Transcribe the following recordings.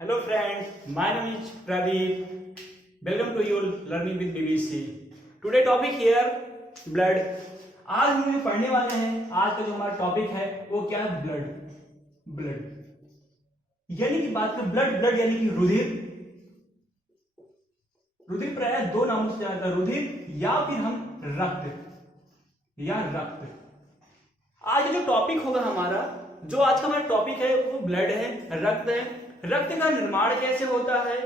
Hello friends, my name is Pradeep. Welcome to your learning with BBC. Today topic here blood. आज हम जो पढ़ने वाले हैं, आज का जो हमारा टॉपिक है वो क्या है? ब्लड यानी कि बात करें ब्लड यानी कि रुधिर प्राय दो नामों से जाना जाता है, रुधिर या फिर हम रक्त। आज जो टॉपिक होगा हमारा, जो आज का हमारा टॉपिक है वो ब्लड है, रक्त है। रक्त का निर्माण कैसे होता है,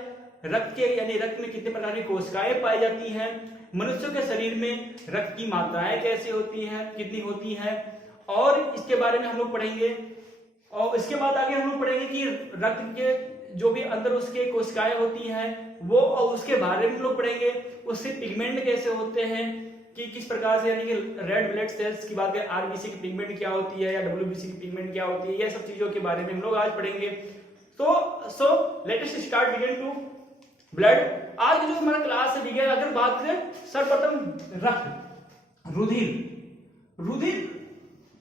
रक्त के यानी रक्त में कितने प्रकार की कोशिकाएं पाई जाती हैं, मनुष्यों के शरीर में रक्त की मात्राएं कैसे होती हैं, कितनी होती हैं, और इसके बारे में हम लोग पढ़ेंगे। और इसके बाद आगे हम लोग पढ़ेंगे कि रक्त के जो भी अंदर उसके कोशिकाएं होती हैं वो, और उसके बारे में हम लोग पढ़ेंगे। उससे पिगमेंट कैसे होते हैं कि किस प्रकार से, यानी कि रेड ब्लड सेल्स की बात करें, आरबीसी की पिगमेंट क्या होती है या डब्ल्यूबीसी की पिगमेंट क्या होती है, ये सब चीजों के बारे में हम लोग आज पढ़ेंगे। So let us start begin to blood. आज की जो हमारा क्लास है बिगिन, अगर बात करें सर्वप्रथम रक्त, रुधिर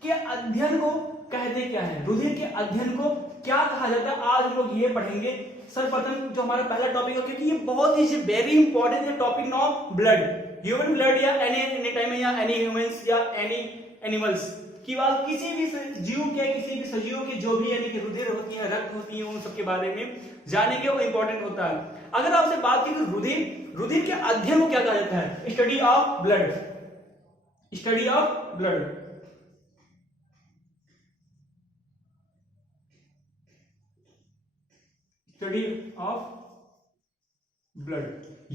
के अध्ययन को कहते क्या है, रुधिर के अध्ययन को क्या कहा जाता है, आज हम लोग ये पढ़ेंगे। सर्वप्रथम जो हमारा पहला टॉपिक है, क्योंकि ये बहुत ही वेरी इंपॉर्टेंट है topic now blood, human blood या एनी टाइम या एनी ह्यूमंस या एनी एनिमल्स की बात, किसी भी जीव के, किसी भी सजीव की जो भी यानी कि रुधिर होती है, रक्त होती है, उन सब के बारे में जानेंगे, वो इंपॉर्टेंट होता है। अगर आपसे बात की रुधिर के अध्ययन को क्या कहा जाता है, study of blood, study of blood. Study of blood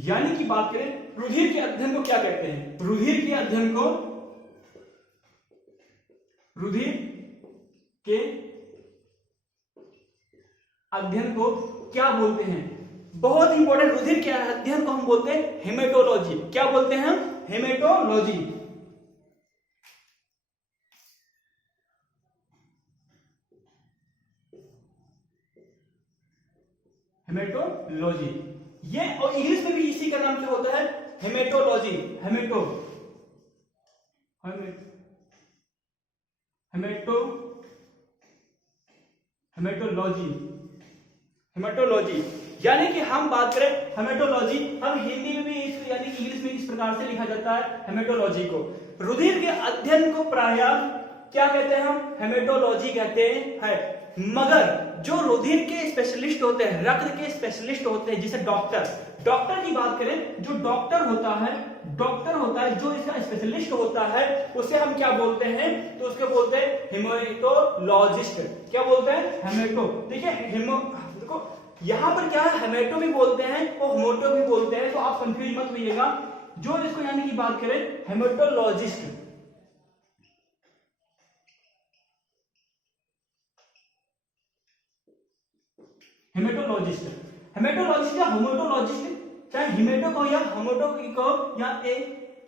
यानी कि बात करें रुधिर के अध्ययन को क्या कहते हैं, रुधिर के अध्ययन को क्या बोलते हैं? बहुत इंपॉर्टेंट, रुधिर के अध्ययन को हम बोलते हैं हेमेटोलॉजी। क्या बोलते हैं हम? हेमेटोलॉजी। ये और इंग्लिश में भी इसी का नाम क्या होता है? हेमेटोलॉजी। हेमेटोलॉजी यानी कि हम बात करें हेमेटोलॉजी, हम हिंदी में भी यानी कि इंग्लिश में इस प्रकार से लिखा जाता है हेमेटोलॉजी को। रुधिर के अध्ययन को प्रायः क्या कहते हैं हम? हेमेटोलॉजी कहते हैं। मगर जो रुधिर के स्पेशलिस्ट होते हैं, रक्त के स्पेशलिस्ट होते हैं, जैसे डॉक्टर की बात करें, जो डॉक्टर होता है जो इसका स्पेशलिस्ट होता है, उसे हम क्या बोलते हैं? तो उसके बोलते हैं हेमेटोलॉजिस्ट। क्या बोलते हैं? हेमेटो। देखिए देखो यहां पर क्या है, हेमेटो भी बोलते हैं और होमोटो भी बोलते हैं, तो आप कंफ्यूज मत होइएगा। जो इसको यानी कि बात करें हेमेटोलॉजिस्ट, या होमोटोलॉजिस्ट, चाहे हिमेटो को या होमोटो को या ए,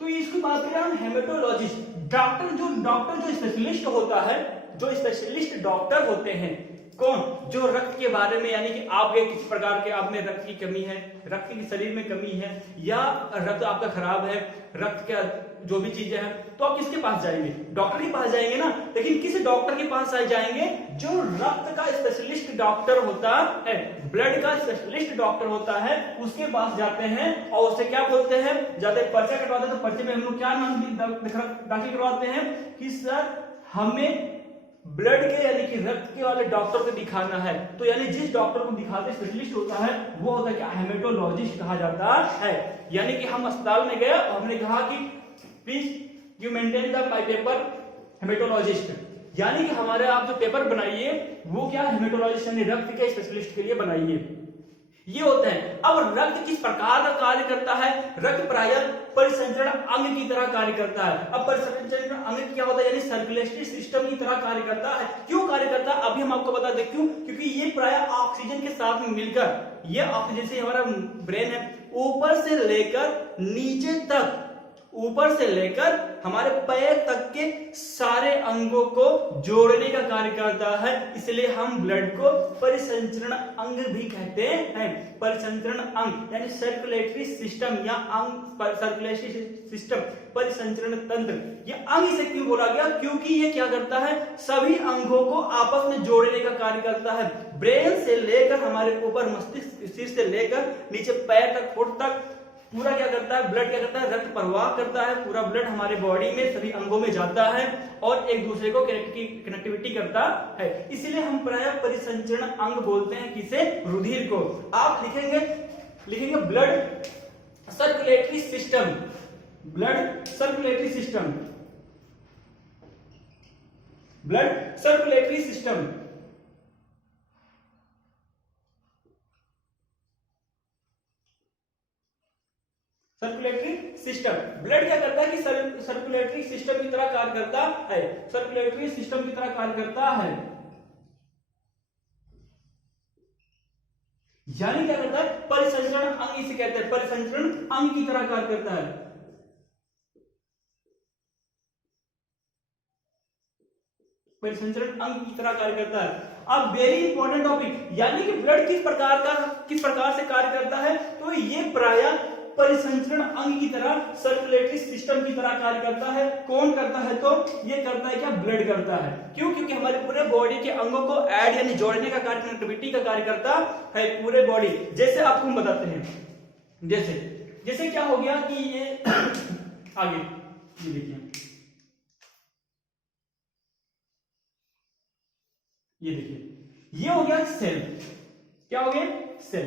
तो इसकी बात करें हम हेमेटोलॉजिस्ट। डॉक्टर जो स्पेशलिस्ट होता है, जो स्पेशलिस्ट डॉक्टर होते हैं, कौन? जो रक्त के बारे में, यानी कि आपके किस प्रकार के आप में रक्त की कमी है, रक्त के शरीर में कमी है, या रक्त आपका खराब है, रक्त का जो भी चीजें हैं, तो आप किसके पास जाएंगे? डॉक्टर के पास जाएंगे ना। लेकिन किस डॉक्टर के पास जाएंगे? जो रक्त का स्पेशलिस्ट डॉक्टर होता है, ब्लड का स्पेशलिस्ट डॉक्टर होता है, उसके पास जाते हैं और उससे क्या बोलते हैं? जाते पर्चा कटवाते हैं, तो पर्चे में हम लोग क्या नाम दाखिल करवाते हैं कि सर हमें ब्लड के यानी कि रक्त के वाले डॉक्टर को दिखाना है। तो यानी जिस डॉक्टर को दिखाते स्पेशलिस्ट होता है, वो होता है क्या? हेमेटोलॉजिस्ट कहा जाता है। यानी कि हम अस्पताल में गए और हमने कहा कि please you maintain the my paper haematologist, यानी कि हमारे आप जो पेपर बनाइए वो क्या? हेमेटोलॉजिस्ट यानी रक्त के स्पेशलिस्ट के लिए बनाइए। ये होता है। अब रक्त किस प्रकार का कार्य करता है? रक्त प्रायः परिसंचरण अंग की तरह कार्य करता है। अब परिसंचरण अंग क्या होता है? यानी सर्कुलेटरी सिस्टम की तरह कार्य करता है। क्यों कार्य करता है अभी हम आपको बता दें क्यों। क्योंकि ये प्रायः ऑक्सीजन के साथ में मिलकर, ये ऑक्सीजन से हमारा ब्रेन है, ऊपर से लेकर नीचे तक ऊपर से लेकर हमारे पैर तक के सारे अंगों को जोड़ने का कार्य करता है, इसलिए हम ब्लड को परिसंचरण अंग भी कहते हैं। परिसंचरण अंग यानी सर्कुलेटरी सिस्टम या अंग, सर्कुलेटरी सिस्टम, परिसंचरण तंत्र। ये अंग इसे क्यों बोला गया? क्योंकि ये क्या करता है, सभी अंगों को आपस में जोड़ने का कार्य करता है। ब्रेन से लेकर हमारे ऊपर मस्तिष्क, सिर से लेकर नीचे पैर तक, फुट तक पूरा क्या करता है, ब्लड क्या करता है, रक्त प्रवाह करता है। पूरा ब्लड हमारे बॉडी में सभी अंगों में जाता है और एक दूसरे को कनेक्टिविटी करता है, इसीलिए हम प्रायः परिसंचरण अंग बोलते हैं किसे, रुधिर को। आप लिखेंगे blood circulatory system, blood circulatory system, blood circulatory system. Circulatory system, blood क्या करता है कि सर्कुलेटरी सिस्टम की तरह कार्य करता है, सर्कुलेटरी सिस्टम की तरह कार्य करता है। यानी क्या करता है, परिसंचरण अंग इसे कहते हैं, परिसंचरण अंग की तरह कार्य करता है। परिसंचरण अंग की तरह कार्य करता है। अब वेरी इंपॉर्टेंट टॉपिक, यानी कि ब्लड किस प्रकार से कार्य करता है, तो ये प्रायः परिसंचरण अंग की तरह, सर्कुलेटरी सिस्टम की तरह कार्य करता है। कौन करता है, तो ये करता है क्या, ब्लड करता है। क्यों? क्योंकि हमारे पूरे बॉडी के अंगों को ऐड यानी जोड़ने का कार्य, कनेक्टिविटी का कार्य करता है पूरे बॉडी। जैसे आपको हम बताते हैं, जैसे क्या हो गया कि ये आगे ये देखिए, ये हो गया सेल। क्या हो गया, सेल।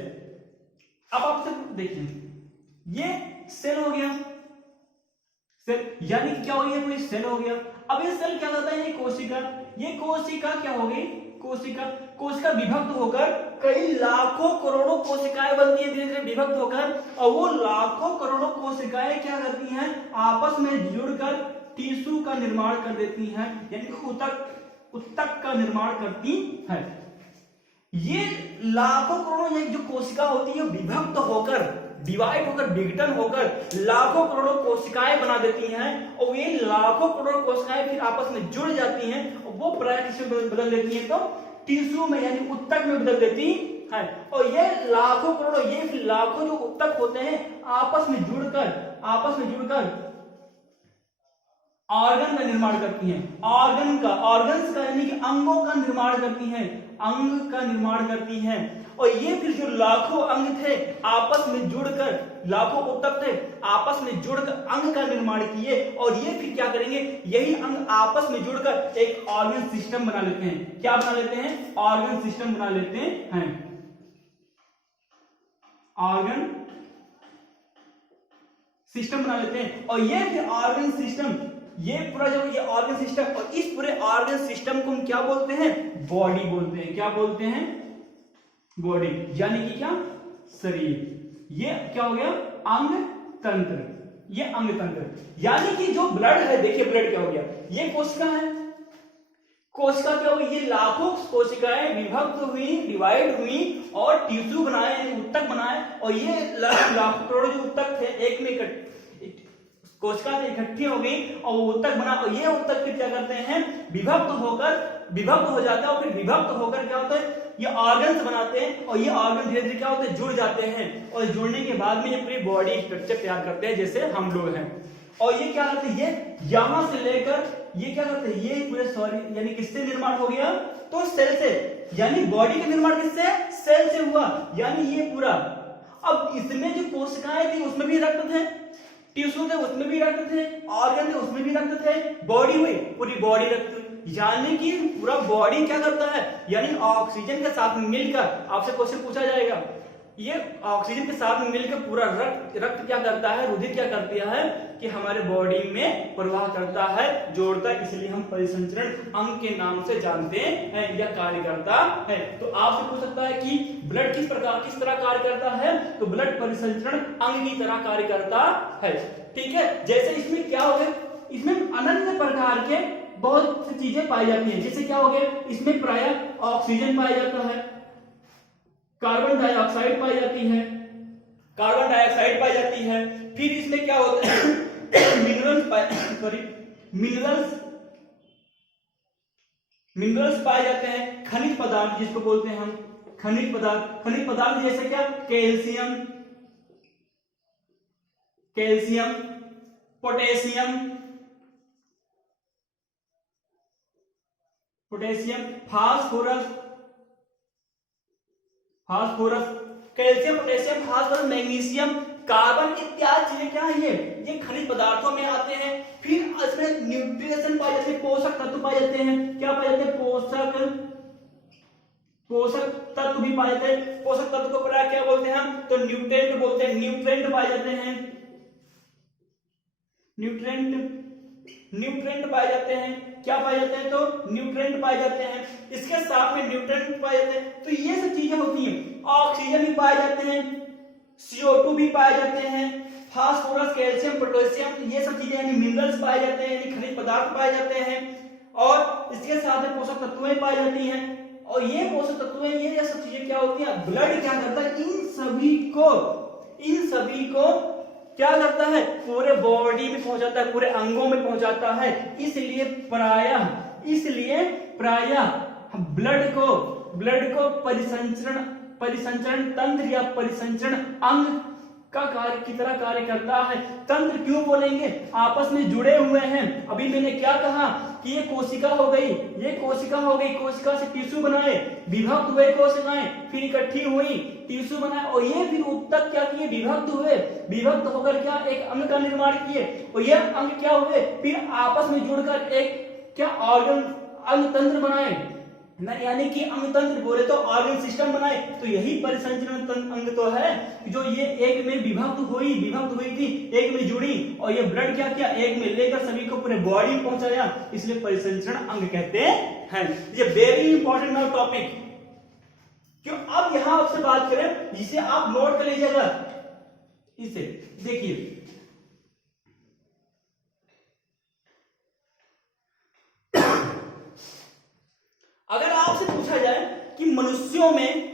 अब आपसे देखिए, ये सेल हो गया, सेल यानी क्या हो गया, कोई सेल हो गया। अब ये सेल क्या करता है, ये कोशिका क्या हो गई, कोशिका विभक्त होकर कई लाखों करोड़ों कोशिकाएं बनती है, धीरे धीरे विभक्त होकर, और वो लाखों करोड़ों कोशिकाएं क्या करती हैं, आपस में जुड़कर टिश्यू का निर्माण कर देती हैं, यानी उत्तक का निर्माण करती है। ये लाखों करोड़ों जो कोशिका होती है विभक्त होकर, डिवाइड होकर, विघटन होकर लाखों करोड़ों कोशिकाएं बना देती हैं, और ये लाखों करोड़ों कोशिकाएं फिर आपस में जुड़ जाती हैं, और वो प्राय टिश्यू में बदल देती हैं, तो टिश्यू में यानी उत्तक में बदल देती है। और ये लाखों करोड़ों, ये फिर लाखों जो उत्तक होते हैं आपस में जुड़कर ऑर्गन का निर्माण करती हैं, ऑर्गन्स का यानी कि अंगों का निर्माण करती हैं, अंग का निर्माण करती हैं। और ये फिर जो लाखों अंग थे आपस में जुड़कर, लाखों उत्तक थे आपस में जुड़कर अंग का निर्माण किए, और ये फिर क्या करेंगे, यही अंग आपस में जुड़कर एक ऑर्गन सिस्टम बना लेते हैं। क्या बना लेते हैं, ऑर्गन सिस्टम बना लेते हैं, ऑर्गन सिस्टम बना लेते हैं। और ये फिर ऑर्गन सिस्टम, ये पूरा जो ये ऑर्गन सिस्टम, और इस पूरे ऑर्गन सिस्टम को हम क्या बोलते हैं, बॉडी बोलते हैं। क्या बोलते हैं, बॉडी, यानी कि क्या, शरीर। ये क्या हो गया, अंग तंत्र, ये अंग तंत्र। यानी कि जो ब्लड है, देखिए ब्लड क्या हो गया, ये कोशिका है, कोशिका क्या हुई, ये लाखों कोशिकाएं विभक्त हुई, डिवाइड हुई और टिश्यू बनाए, यानी उत्तक बनाए, और ये लाखों करोड़ों जो उत्तक थे एक में कोशिका से इकट्ठी हो गई और वो उत्तक बना, और ये उत्तक फिर क्या करते हैं, विभक्त हो जाता है, और फिर विभक्त होकर क्या होता है, ये ऑर्गन्स बनाते हैं, और ये ऑर्गन धीरे धीरे क्या होते हैं, जुड़ जाते हैं, और जुड़ने के बाद में ये पूरी बॉडी स्ट्रक्चर तैयार करते हैं, जैसे हम लोग हैं। और ये क्या करते हैं, ये यहां से लेकर ये क्या करते हैं, ये पूरे यानी किससे निर्माण हो गया, तो सेल से, यानी बॉडी का निर्माण किससे, सेल से हुआ, यानी ये पूरा। अब इसमें जो कोशिकाएं थी उसमें भी रक्त थे, टिश्यू थे उसमें भी रक्त थे, ऑर्गन थे उसमें भी रक्त थे, बॉडी हुई पूरी बॉडी रक्त, यानी कि पूरा बॉडी क्या करता है, यानी ऑक्सीजन के साथ मिलकर, आपसे क्वेश्चन पूछा जाएगा, ये ऑक्सीजन के साथ मिलकर पूरा रक्त क्या करता है, रुधिर क्या करती है कि हमारे बॉडी में प्रवाह करता है, जोड़ता है, इसलिए हम परिसंचरण अंग के नाम से जानते हैं, यह कार्य करता है। तो आपसे पूछ सकता है कि ब्लड किस तरह कार्य करता है, तो ब्लड परिसंचरण अंग की तरह कार्य करता है। ठीक है, जैसे इसमें क्या हो गया, इसमें अनन्य प्रकार के बहुत सी चीजें पाई जाती हैं, जैसे क्या हो गया, इसमें प्रायः ऑक्सीजन पाया जाता है, कार्बन डाइऑक्साइड पाई जाती है, फिर इसमें क्या होता है मिनरल्स पाए जाते हैं, खनिज पदार्थ जिसको बोलते हैं हम खनिज पदार्थ जैसे क्या, calcium, potassium, phosphorus, calcium, potassium, phosphorus, magnesium, carbon इत्यादि चीजें क्या है ये खनिज पदार्थों में आते हैं। फिर इसमें न्यूट्रिशन पाए जाते हैं, पोषक तत्व पाए जाते हैं। क्या पाए जाते हैं? पोषक तत्व भी पाए जाते हैं। पोषक तत्व को प्राय क्या बोलते हैं हम? तो न्यूट्रिएंट बोलते हैं। न्यूट्रिएंट पाए जाते हैं, न्यूट्रिएंट पाए जाते हैं। क्या पाए जाते हैं? तो न्यूट्रिएंट पाए जाते हैं। इसके साथ में न्यूट्रिएंट पाए जाते हैं। तो ये सब चीजें होती हैं। ऑक्सीजन भी पाए जाते हैं, CO2 भी पाए जाते हैं, फास्फोरस, कैल्शियम, पोटेशियम, ये सब चीजें यानी मिनरल्स पाए जाते हैं, यानी खनिज पदार्थ पाए जाते हैं। और इसके साथ में पोषक तत्वें पाई जाती हैं। और ये पोषक तत्वें, ये सब चीजें क्या होती हैं? ब्लड क्या करता है? इन सभी को क्या करता है? पूरे बॉडी में पहुंचाता है, पूरे अंगों में पहुंचाता है। इसलिए प्रायः ब्लड को परिसंचरण तंत्र या परिसंचरण अंग का कार्य की तरह कार्य करता है। तंत्र क्यों बोलेंगे? आपस में जुड़े हुए हैं। अभी मैंने क्या कहा कि ये कोशिका हो गई, कोशिका से टिश्यू बनाए, विभक्त हुए कोशिकाएं, फिर इकट्ठी हुई, टिश्यू बनाए, और ये फिर उत्तक क्या किए? विभक्त होकर क्या एक अंग का निर्माण किए। और ये अंग क्या हुए? फिर आपस में जुड़कर एक क्या अंग तंत्र बनाए, यानी कि अंग तंत्र बोले तो ऑर्गन सिस्टम बनाए। तो यही परिसंचरण अंग तो है जो ये एक में विभक्त हुई थी, एक में जुड़ी, और ये ब्लड क्या किया? एक में लेकर सभी को पूरे बॉडी में पहुंचाया। इसलिए परिसंचरण अंग कहते हैं। ये वेरी इंपॉर्टेंट नाउ टॉपिक। क्यों? अब यहां आपसे बात करें जिसे आप नोट कर लीजिएगा। इसे देखिए, अगर आपसे पूछा जाए कि मनुष्यों में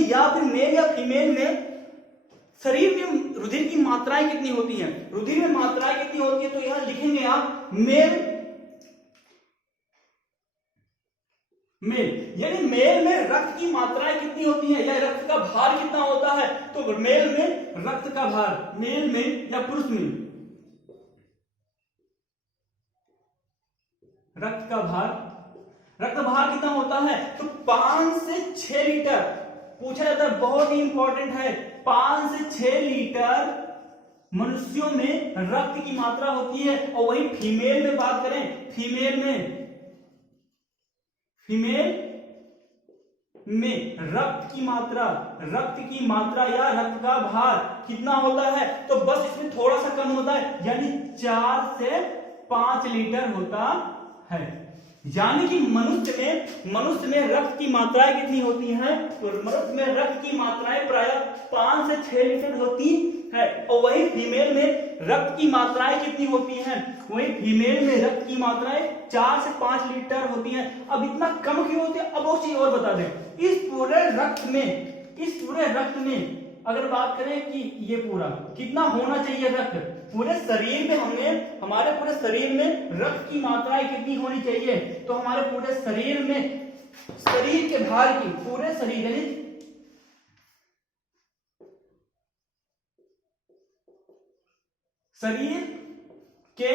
या फिर मेल या फीमेल में शरीर में रुधिर की मात्राएं कितनी होती हैं, तो यहां लिखेंगे आप मेल, यानी मेल में रक्त की मात्राएं कितनी होती हैं या रक्त का भार कितना होता है। तो मेल में रक्त का भार, मेल में या पुरुष में रक्त भार कितना होता है? तो 5 से 6 लीटर पूछा जाता है, बहुत ही इंपॉर्टेंट है। 5 से 6 लीटर मनुष्यों में रक्त की मात्रा होती है। और वही फीमेल में बात करें, फीमेल में रक्त की मात्रा या रक्त का भार कितना होता है? तो बस इसमें थोड़ा सा कम होता है, यानी 4 से 5 लीटर होता है। यानी कि मनुष्य में रक्त की मात्राएं कितनी होती हैं? तो मनुष्य में रक्त की मात्राएं प्रायः 5 से 6 लीटर होती है। और वही फीमेल में रक्त की मात्राएं कितनी होती हैं? वही फीमेल में रक्त की मात्राएं 4 से 5 लीटर होती हैं। अब इतना कम क्यों होती है? अब वो चीज और बता दें। इस पूरे रक्त में अगर बात करें कि ये पूरा कितना होना चाहिए रक्त, पूरे शरीर में हमारे पूरे शरीर में रक्त की मात्राएं कितनी होनी चाहिए? तो हमारे पूरे शरीर में शरीर के भार की, पूरे शरीर के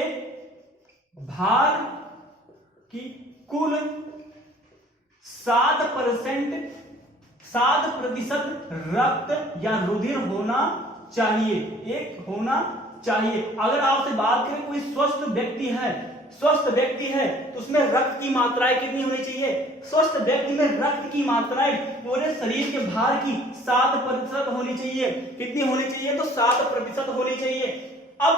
भार की कुल 7% रक्त या रुधिर होना चाहिए। अगर आपसे बात करें कोई स्वस्थ व्यक्ति है तो उसमें रक्त की मात्राएं कितनी होनी चाहिए? स्वस्थ व्यक्ति में रक्त की मात्राएं पूरे शरीर के भार की 7% होनी चाहिए। कितनी होनी चाहिए? तो 7% होनी चाहिए। अब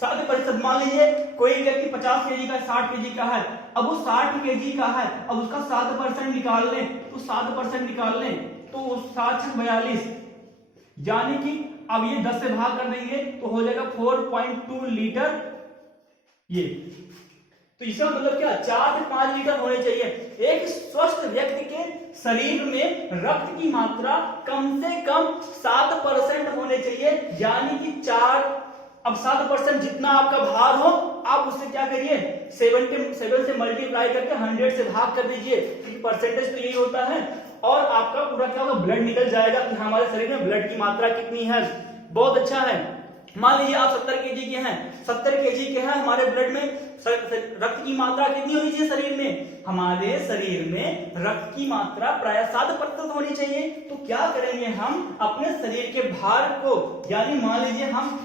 7%, मान लीजिए कोई व्यक्ति 50 केजी का, 60 केजी का है, अब वो 60 केजी का है, अब उसका 7% निकाल लें, तो 7% निकाल लें तो 7 42, यानी कि अब ये 10 से भाग कर देंगे तो हो जाएगा 4.2 लीटर। ये तो इसका मतलब क्या? 4 से 5 लीटर होने चाहिए। एक स्वस्थ व्यक्ति के शरीर में रक्त की मात्रा कम से कम 7% होने चाहिए, यानी कि 4 अब 7% जितना आपका भार हो आप उससे क्या करिए 7 से मल्टीप्लाई करके 100 से भाग कर दीजिए, क्योंकि परसेंटेज तो यही होता है। और आपका पूरा क्या होगा, ब्लड निकल जाएगा कि हमारे शरीर में ब्लड की मात्रा कितनी है। बहुत अच्छा है। मान लीजिए आप 70 केजी के हैं, 70 केजी के हैं, हमारे ब्लड में रक्त की मात्रा कितनी होनी चाहिए शरीर में, हमारे शरीर में रक्त की मात्रा प्राय 7% होनी चाहिए। तो क्या करेंगे हम अपने शरीर के भार को, यानी मान लीजिए हम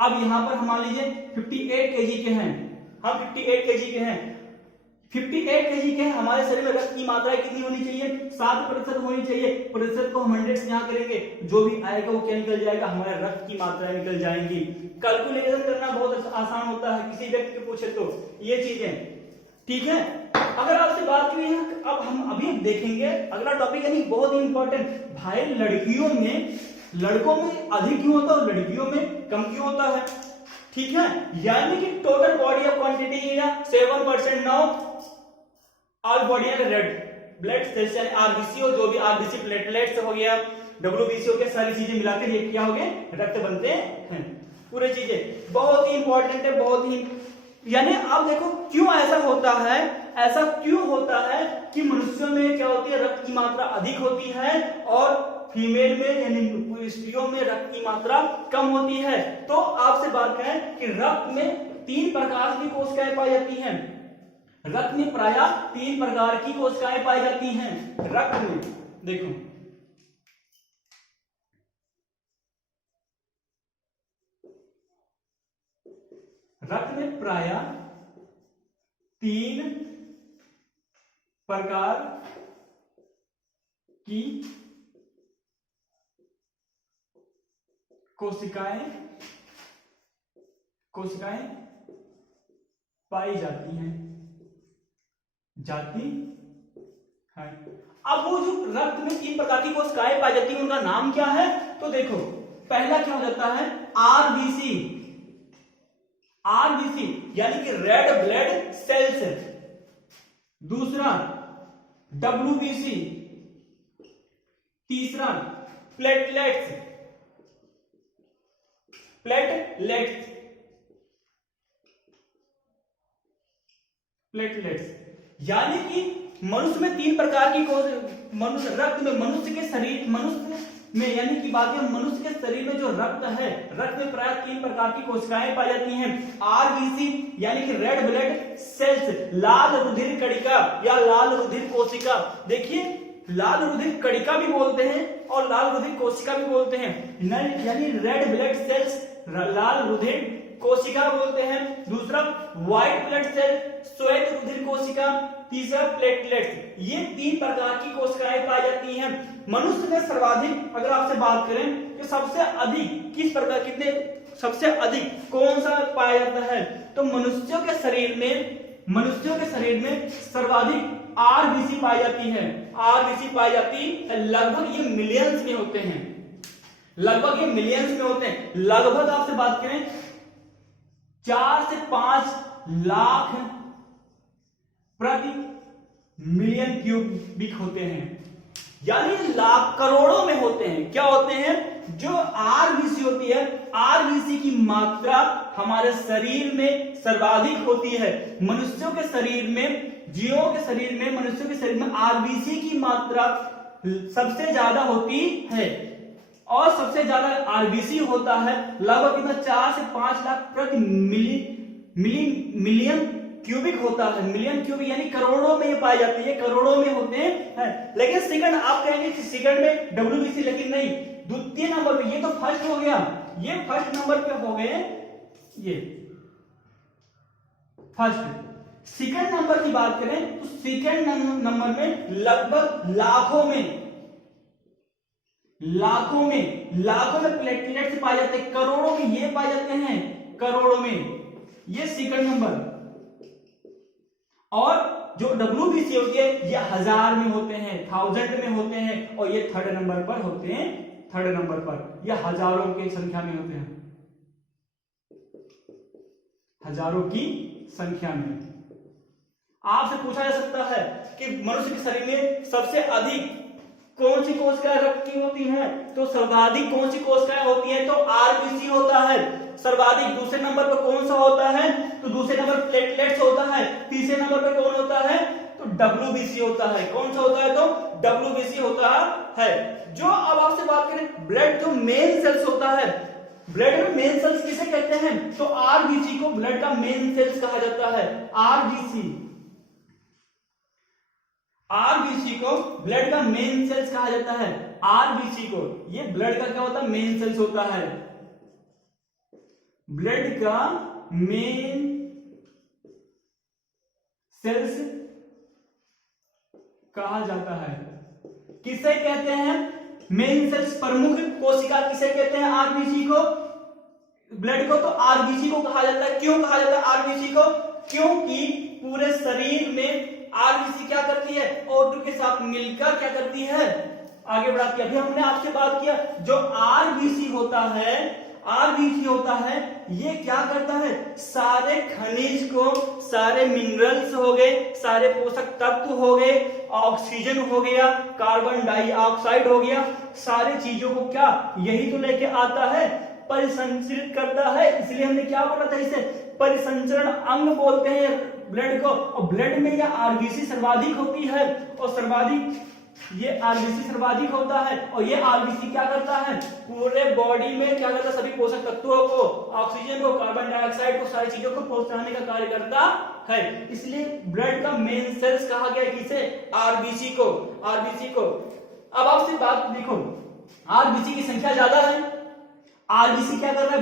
अब यहां पर हम मान लीजिए 58 केजी के हैं, हम 58 केजी के हैं, 58 केजी के हैं, हमारे शरीर में रक्त की मात्रा कितनी होनी चाहिए, 7% होनी चाहिए। प्रतिशत को हम 100 से यहाँ करेंगे, जो भी आएगा वो क्या निकल जाएगा, हमारे रक्त की मात्रा निकल जाएंगी। कैलकुलेशन करना बहुत आसान होता है, किसी व्यक्ति को पूछे तो ये चीजें, ठीक है। अगर आपसे बात की है, अब हम अभी देखेंगे अगला टॉपिक, यानी बहुत ही इंपॉर्टेंट भाई, लड़कियों में लड़कों में अधिक क्यों होता है और लड़कियों में कम क्यों होता है, ठीक है। यानी कि total body of quantity 7% now all body and red blood cells यानी आरबीसी, और जो भी आरबीसी प्लेटलेट्स हो गया, डब्ल्यूबीसी हो गया, सारी चीजें मिलाकर ये क्या हो गए, रक्त बनते हैं। पूरे चीजें बहुत ही इंपॉर्टेंट है, बहुत ही, यानी आप देखो क्यों ऐसा होता है, ऐसा क्यों होता है कि मनुष्यों में क्या होती है, रक्त की मात्रा अधिक होती है और फीमेल में यानी स्त्रियों में रक्त की मात्रा कम होती है। तो आपसे बात करें कि रक्त में 3 प्रकार की कोशिकाएं पाई जाती हैं, रक्त में प्राय 3 प्रकार की कोशिकाएं पाई जाती हैं। रक्त में देखो रक्त में प्राय 3 प्रकार की कोशिकाएं पाई जाती हैं, अब वो जो रक्त में 3 प्रकार की कोशिकाएं पाई जाती हैं उनका नाम क्या है, तो देखो पहला क्या हो जाता है आरबीसी, आरबीसी यानी कि रेड ब्लड सेल्स, दूसरा डब्ल्यूबीसी, तीसरा प्लेटलेट्स, प्लेटलेट्स, प्लेटलेट्स यानी कि मनुष्य में 3 प्रकार की मनुष्य रक्त में, मनुष्य के शरीर, मनुष्य में यानी कि बात है मनुष्य के शरीर में जो रक्त है, रक्त में प्राय 3 प्रकार की कोशिकाएं पाई जाती हैं। आरबीसी यानी कि रेड ब्लड सेल्स, लाल रुधिर कणिका या लाल रुधिर कोशिका, देखिए लाल रुधिर कणिका भी बोलते हैं और लाल रुधिर कोशिका भी बोलते हैं, यानी रेड ब्लड सेल्स लाल रुधिर कोशिका बोलते हैं। दूसरा व्हाइट ब्लड सेल श्वेत रुधिर कोशिका, तीसरा प्लेटलेट्स, ये 3 प्रकार की कोशिकाएं पाई जाती हैं। मनुष्य में सर्वाधिक अगर आपसे बात करें कि सबसे अधिक किस प्रकार, कितने सबसे अधिक कौन सा पाया जाता है, तो मनुष्यों के शरीर में सर्वाधिक आरबीसी पाई जाती है, आरबीसी पाई जाती है, लगभग ये मिलियंस में होते हैं, लगभग ये मिलियंस में होते हैं। लगभग आपसे बात करें 4 से 5 लाख प्रति मिलियन क्यूबिक होते हैं, यानी लाख करोड़ों में होते हैं। क्या होते हैं, जो आरबीसी होती है, आरबीसी की मात्रा हमारे शरीर में सर्वाधिक होती है। मनुष्यों के शरीर में, जीवों के शरीर में, मनुष्यों के शरीर में आरबीसी की मात्रा सबसे ज्यादा होती है और सबसे ज्यादा आरबीसी होता है लगभग कितना 4 से 5 लाख प्रति मिलियन क्यूबिक होता है। मिलियन क्यूबिक यानी करोड़ों में ये पाई जाती है, करोड़ों में होते हैं। लेकिन सेकंड आप कहेंगे सेकंड में डब्ल्यूबीसी, लेकिन नहीं, द्वितीय नंबर पे, ये तो फर्स्ट हो गया, ये फर्स्ट नंबर पे हो गए, ये फर्स्ट। सेकंड नंबर की बात करें तो सेकंड नंबर में लगभग लाखों में प्लेटलेट्स पाए जाते हैं, करोड़ों में ये पाए जाते हैं, करोड़ों में, ये सेकंड नंबर। और जो डब्ल्यूबीसी होती है ये 1000 में होते हैं, 1000 में होते हैं, और ये थर्ड नंबर पर होते हैं, थर्ड नंबर पर ये हजारों की संख्या में होते हैं, हजारों की संख्या में। आपसे पूछा जा सकता है कि मनुष्य के शरीर में सबसे अधिक कौन सी कोशिकाएं रक्त की होती हैं? तो सर्वाधिक कौन सी कोशिकाएं होती हैं? तो आरबीसी होता है सर्वाधिक। दूसरे नंबर पर कौन सा होता है? तो दूसरे नंबर प्लेटलेट्स होता है। तीसरे नंबर पर कौन होता है? तो डब्ल्यूबीसी होता है। कौन सा होता है? तो डब्ल्यूबीसी होता है। जो अब आपसे बात करें ब्लड जो मेन सेल्स होता है, ब्लड में मेन सेल्स किसे कहते हैं? तो आरबीसी को ब्लड का मेन सेल्स कहा जाता है। आरबीसी को ब्लड का मेन सेल्स कहा जाता है। आरबीसी को ये ब्लड का क्या होता है? मेन सेल्स होता है। ब्लड का मेन सेल्स कहा जाता है। किसे कहते हैं? मेन सेल्स प्रमुख कोशिका किसे कहते हैं? आरबीसी को। ब्लड को तो आरबीसी को कहा जाता है। क्यों कहा जाता है आरबीसी को? क्योंकि पूरे शरीर में आरबीसी क्या करती है? O2 के साथ मिलकर क्या करती है? आगे बढ़ाती है। अभी हमने आपसे बात किया जो आरबीसी होता है ये क्या करता है? सारे खनिज को, सारे मिनरल्स हो गए, सारे पोषक तत्व हो गए, ऑक्सीजन हो गया, कार्बन डाइऑक्साइड हो गया, सारे चीजों को क्या यही तो लेके आता है, परिसंचरित करता है। इसलिए हमने क्या बोला था? इसे परिसंचरण अंग बोलते हैं ब्लड को। और ब्लड में यह आरबीसी सर्वाधिक होती है और ये आरबीसी सर्वाधिक होता है। और ये आरबीसी क्या करता है? पूरे बॉडी में क्या करता है? सभी पोषक तत्वों को, ऑक्सीजन को, कार्बन डाइऑक्साइड को, सारी चीजों को पहुंचाने का कार्य करता है। इसलिए ब्लड का मेन सेल्स कहा गया किसे? आरबीसी को। अब आपसे बात देखो, आरबीसी की संख्या ज्यादा है। आरबीसी क्या कर रहा है?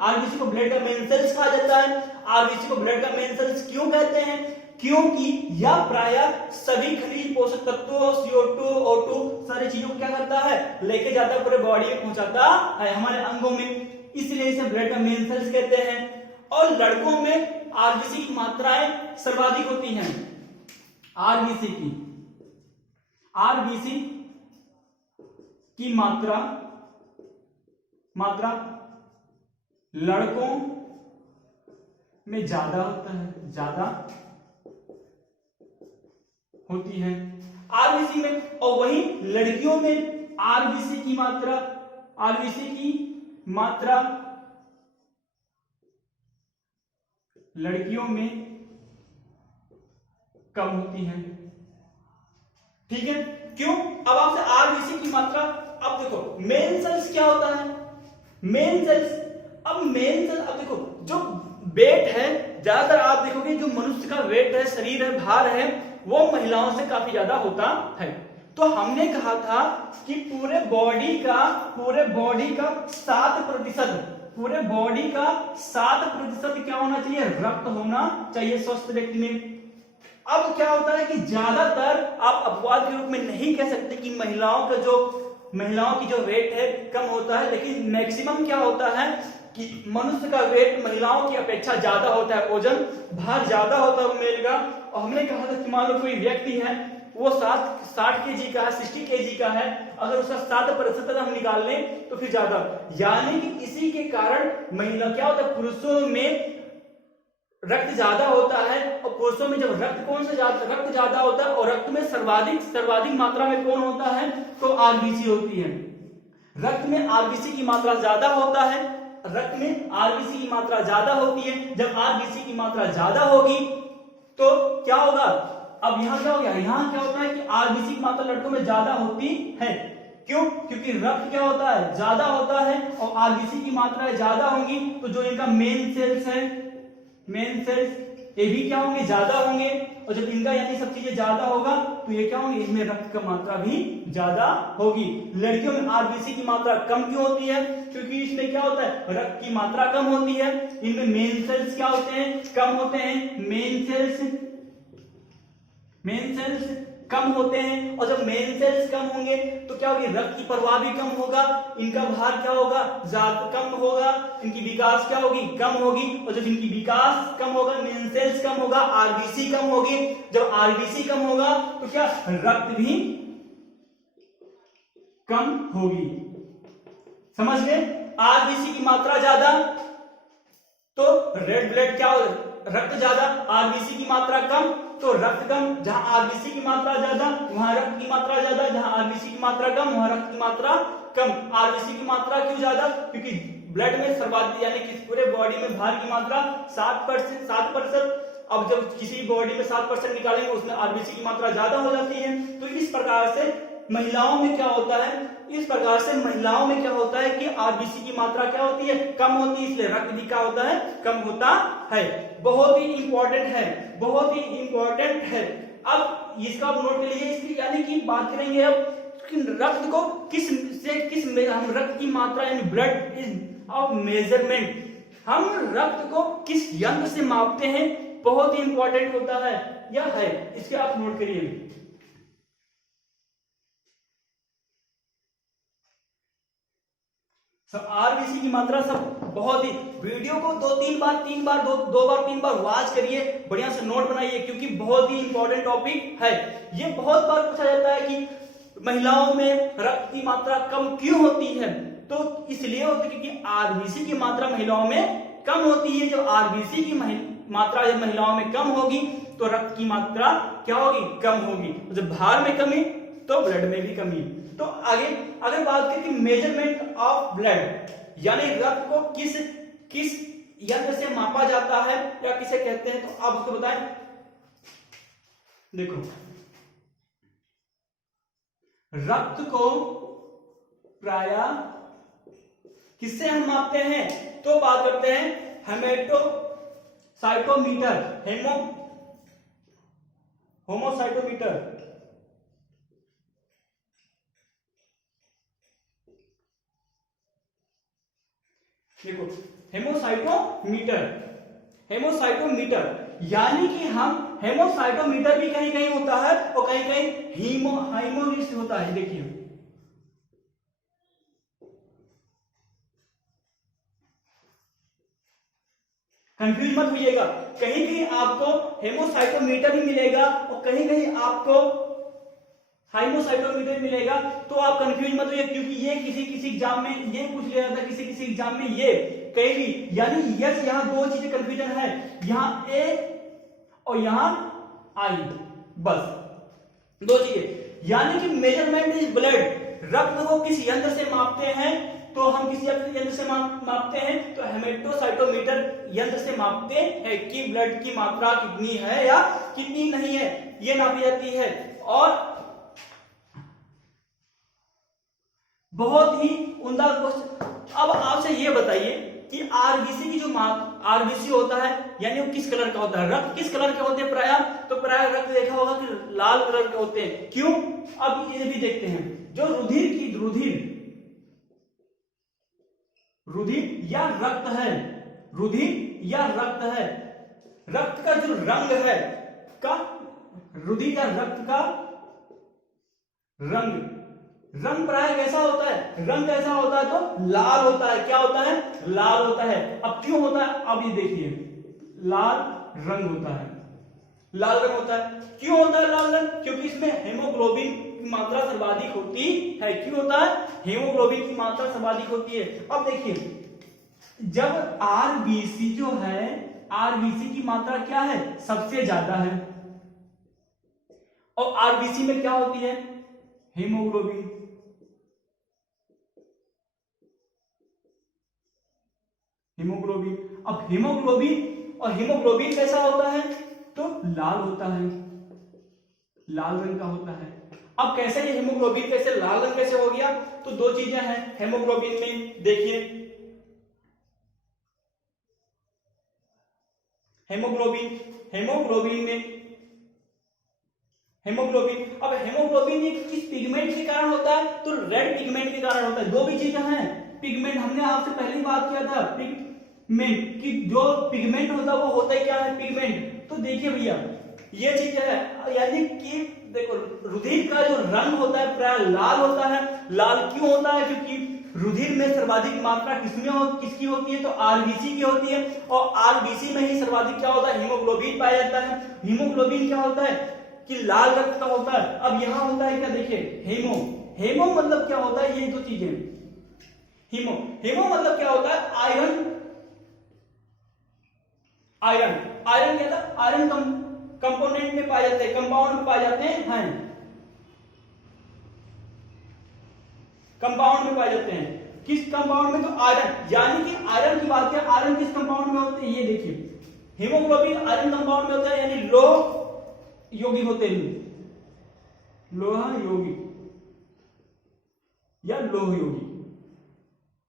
आरबीसी को ब्लड का मेन सेल्स कहा जाता है। आरबीसी को ब्लड का मेन सेल्स क्यों कहते हैं? क्योंकि यह प्रायः सभी खनिज, पोषक तत्वों, CO2, O2 सारी चीजों को क्या करता है? लेके जाता है, पूरे बॉडी में पहुंचाता है, हमारे अंगों में। इसलिए इसे ब्लड का मेन सेल्स कहते हैं। और लड़कों में आरबीसी की मात्राएं सर्वाधिक होती हैं। आरबीसी की मात्रा लड़कों में ज्यादा होती है आरबीसी में। और वहीं लड़कियों में आरबीसी की मात्रा लड़कियों में कम होती है। ठीक है? क्यों? अब आपसे आरबीसी की मात्रा, अब देखो मेन सेल्स क्या होता है? मेन सेल्स अब देखो जो वेट है, ज्यादातर आप देखोगे जो मनुष्य का वेट है, शरीर है, भार है, वो महिलाओं से काफी ज्यादा होता है। तो हमने कहा था कि पूरे बॉडी का 7% क्या होना चाहिए? रक्त होना चाहिए स्वस्थ व्यक्ति में। अब क्या होता है कि ज्यादातर आप अपवाद के रूप में नहीं कह सकते कि महिलाओं की जो वेट है कम होता है, लेकिन मैक्सिमम क्या होता है कि मनुष्य का वेट महिलाओं की अपेक्षा ज्यादा होता है, वजन भार ज्यादा होता है मेल का। और हमने कहा था कि मान लो कोई व्यक्ति है वो 60 kg का है, 60 kg का है, अगर उसका 7% हम निकाल लें तो फिर ज्यादा, यानी कि इसी के कारण महिला क्या होता है, पुरुषों में रक्त ज्यादा होता है। और पुरुषों में जब रक्त ज्यादा होता है और रक्त में सर्वाधिक मात्रा में कौन होता है? तो आरबीसी होती है। रक्त में आरबीसी की मात्रा ज्यादा होता है, रक्त में आरबीसी की मात्रा ज्यादा होती है। जब आरबीसी की मात्रा ज्यादा होगी तो क्या होगा? अब यहां क्या हो गया? यहां क्या होता है कि आरबीसी की मात्रा लड़कों में ज्यादा होती है। क्यों? क्योंकि रक्त क्या होता है? ज्यादा होता है और आरबीसी की मात्रा ज्यादा होंगी तो जो इनका मेन सेल्स ये भी क्या होंगे? ज्यादा होंगे। और जब इनका यानी सब चीजें ज्यादा होगा तो ये क्या होंगे? इनमें रक्त की मात्रा भी ज्यादा होगी। लड़कियों में आरबीसी की मात्रा कम क्यों होती है? क्योंकि इसमें क्या होता है? रक्त की मात्रा कम होती है। इनमें मेन सेल्स क्या होते हैं? कम होते हैं। मेन सेल्स कम होते हैं। और जब मेन सेल्स कम होंगे तो क्या होगी? रक्त की प्रवाह भी कम होगा, इनका भार क्या होगा? ज्यादा कम होगा, इनकी विकास क्या होगी? कम होगी। और जब इनकी विकास कम होगा, मेन सेल्स कम होगा, आरबीसी कम होगी। जब आरबीसी कम होगा तो क्या? रक्त भी कम होगी। समझ गए? आरबीसी की मात्रा ज्यादा तो रेड ब्लड क्या होगा? रक्त ज्यादा, आरबीसी की मात्रा कम तो रक्त कम, जहां आरबीसी की मात्रा ज्यादा वहां रक्त की मात्रा ज्यादा, जहां आरबीसी की मात्रा कम वहां रक्त की मात्रा कम। आरबीसी की मात्रा क्यों ज्यादा? क्योंकि ब्लड में सर्वाधिक यानी कि पूरे बॉडी में भार की मात्रा 7%। अब जब किसी बॉडी में 7% निकालेंगे उसमें आरबीसी की मात्रा ज्यादा हो जाती है। तो इस प्रकार से महिलाओं में क्या होता है, इस प्रकार से महिलाओं में क्या होता है कि आरबीसी की मात्रा क्या होती है, कम होती है, इसलिए रक्त भी क्या होता है, कम होता है। बहुत ही इंपॉर्टेंट है, बहुत ही इंपॉर्टेंट है। अब इसका आप नोट कर लीजिए। इसकी यानी कि बात करेंगे अब कि रक्त को किस हम रक्त की मात्रा यानी ब्लड इज ऑफ मेजरमेंट, हम रक्त को किस यंत्र से मापते हैं, बहुत ही इंपॉर्टेंट होता है यह है। इसके आप नोट करिए। सब आरबीसी की मात्रा सब बहुत ही, वीडियो को दो तीन बार वॉच करिए, बढ़िया से नोट बनाइए, क्योंकि बहुत ही इंपॉर्टेंट टॉपिक है। ये बहुत बार पूछा जाता है कि महिलाओं में रक्त की मात्रा कम क्यों होती है, तो इसलिए होती है क्योंकि आरबीसी की मात्रा महिलाओं में कम होती है। जब आरबीसी की मात्रा जब महिलाओं में कम होगी तो रक्त की मात्रा क्या होगी, कम होगी। जब भार में कमी तो ब्लड में भी कमी। तो आगे अगर बात करें कि मेजरमेंट ऑफ ब्लड यानी रक्त को किस किस यंत्र से मापा जाता है या किसे कहते हैं, तो आप उसको बताएं। देखो, रक्त को प्रायः किससे हम मापते हैं, तो बात करते हैं हेमेटोसाइटोमीटर, होमोसाइटोमीटर। देखो, हेमोसाइटोमीटर यानी कि हम हेमोसाइटोमीटर भी कहीं कहीं होता है और कहीं कहीं हीमोग्लोबिन होता है। देखिए, कंफ्यूज मत होइएगा, कहीं कहीं आपको हेमोसाइटोमीटर भी मिलेगा और कहीं कहीं आपको हाइमोसाइटोमीटर मिलेगा। तो आप कंफ्यूज मत होइए, क्योंकि ये किसी एग्जाम में ये पूछ लिया जाता है, किसी एग्जाम में ये कहीं भी, यानी यस यहाँ दो चीजें कंफ्यूजन है, यहाँ ए और यहाँ आई, बस दो चीजें। यानी कि मेजरमेंट इज ब्लड, रक्त को किस यंत्र से मापते हैं, तो हम किसी यंत्र से मापते हैं, तो हेमेटोसाइटोमीटर यंत्र से मापते हैं कि ब्लड की मात्रा कितनी है या कितनी नहीं है, ये नापी जाती है। और बहुत ही उम्दा क्वेश्चन। अब आपसे ये बताइए कि आरबीसी की जो आरबीसी होता है यानी वो किस कलर का होता है, रक्त किस कलर के होते हैं प्रायः, तो प्रायः रक्त देखा होगा कि लाल कलर के होते हैं। क्यों? अब ये भी देखते हैं, जो रुधिर या रक्त है, रुधिर या रक्त है, रक्त का जो रंग है का, रुधिर या रक्त का रंग प्राय कैसा होता है, रंग कैसा होता है, तो लाल होता है। क्या होता है? लाल होता है। अब क्यों होता है, अब ये देखिए, लाल रंग होता है, लाल रंग होता है। क्यों होता है लाल रंग? क्योंकि इसमें हेमोग्लोबिन की मात्रा सर्वाधिक होती है। क्यों होता है? हेमोग्लोबिन की मात्रा सर्वाधिक होती है। अब देखिए, जब आरबीसी जो है, आरबीसी की मात्रा क्या है, सबसे ज्यादा है, और आरबीसी में क्या होती है, हीमोग्लोबिन। अब हीमोग्लोबिन कैसा होता है, तो लाल होता है, लाल रंग का होता है। अब कैसे ये हीमोग्लोबिन कैसे लाल रंग कैसे हो गया, तो दो चीजें हैं हेमोग्लोबिन में। देखिए, हेमोग्लोबिन अब हेमोग्लोबिन एक किस पिगमेंट के कारण होता है, तो रेड पिगमेंट के कारण होता है। दो भी चीजें हैं, पिगमेंट, हमने आपसे पहले ही बात किया था पिगमेंट कि जो पिगमेंट होता है वो होता है क्या है, पिगमेंट। तो देखिए भैया, ये चीज है, यानी कि देखो, रुधिर का जो रंग होता है प्राय लाल होता है। लाल क्यों होता है? क्योंकि रुधिर में सर्वाधिक मात्रा किसकी होती है, तो आरबीसी की होती है, और आरबीसी में ही सर्वाधिक क्या होता है, हीमोग्लोबिन पाया जाता है। हीमोग्लोबिन क्या होता है कि लाल रक्त का होता है। अब यहां होता है क्या, देखिए, हेमो मतलब क्या होता है, ये दो चीजें, हेमो मतलब क्या होता है, आयरन क्या था, आयरन कंपोनेंट में पाए जाते हैं, कंपाउंड में पाए जाते हैं, कंपाउंड में पाए जाते हैं। किस कंपाउंड में? तो आयरन, यानी कि आयरन की बात करें, आयरन किस कंपाउंड में होते हैं? ये देखिए, हीमोग्लोबिन आयरन कंपाउंड में होता है, यानी लो यौगिक होते हैं, लोहा यौगिक या लोह यौगिक।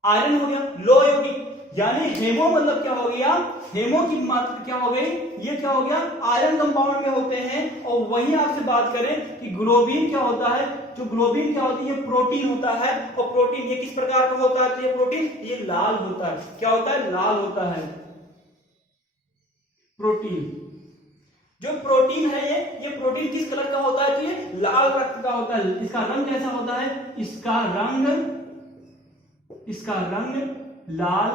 आयरन हो गया लो यौगिक, यानी हेमो मतलब क्या हो गया? हेमो की मात्रा क्या हो गई? ये क्या हो गया? आयरन कंपाउंड में होते हैं। और वहीं आपसे बात करें कि ग्लोबिन क्या होता है? जो ग्लोबिन क्या होती है? प्रोटीन होता है। और प्रोटीन ये किस प्रकार का होता है? तो ये प्रोटीन ये लाल होता है। क्या होता है? लाल होता है प्रोटीन। जो प्रोटीन है ये प्रोटीन किस कलर का होता है? तो ये लाल रंग का होता है। इसका रंग कैसा होता है? इसका रंग लाल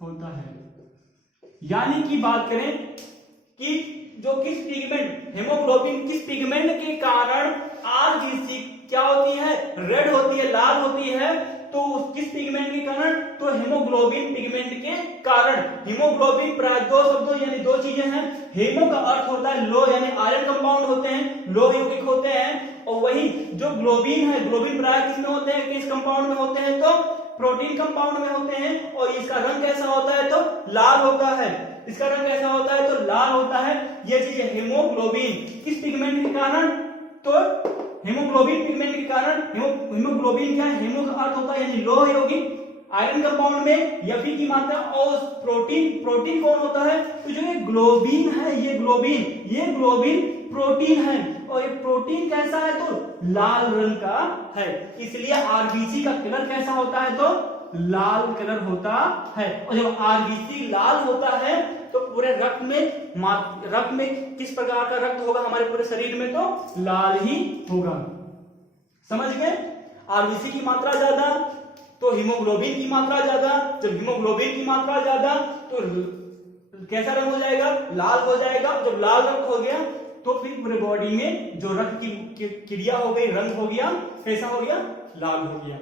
होता है। यानी कि बात करें कि जो किस पिगमेंट, हेमोग्लोबिन किस पिगमेंट के कारण आरबीसी क्या होती है? रेड होती है, लाल होती है। तो किस पिगमेंट के कारण? तो हेमोग्लोबिन पिगमेंट के कारण। हीमोग्लोबिन प्राय दो शब्दों यानी दो चीजें हैं। हेमो का अर्थ होता है लो, यानी आयरन कंपाउंड होते हैं, लो यौगिक होते हैं। और वही जो ग्लोबिन है, ग्लोबिन प्राय किसमें होते हैं? किस कंपाउंड में होते हैं? तो प्रोटीन कंपाउंड में होते हैं। और इसका रंग कैसा होता है? तो लाल होता है। इसका रंग कैसा होता है? तो लाल होता है। ये चीज है हेमोग्लोबिन किस पिगमेंट के कारण? तो हेमोग्लोबिन पिगमेंट के कारण। हेमोग्लोबिन क्या है? हेमो का अर्थ होता है यानी लोह यौगिक, आयरन कंपाउंड में Fe की मात्रा। और प्रोटीन कौन होता है? तो जो ये ग्लोबिन है, ये ग्लोबिन प्रोटीन है। और ये प्रोटीन कैसा है? तो लाल रंग का है। इसलिए आरबीसी का कलर कैसा होता है? तो लाल कलर होता है। और जब आरबीसी लाल होता है तो पूरे रक्त में किस प्रकार का रक्त होगा हमारे पूरे शरीर में? तो लाल ही होगा। समझ गए? आरबीसी की मात्रा ज्यादा तो हीमोग्लोबिन की मात्रा ज्यादा। जब हीमोग्लोबिन की मात्रा ज्यादा तो कैसा रंग हो जाएगा? लाल हो जाएगा। जब लाल रंग हो गया तो फिर पूरे बॉडी में जो रक्त की क्रिया हो गई, रंग हो गया, कैसा हो गया? लाल हो गया।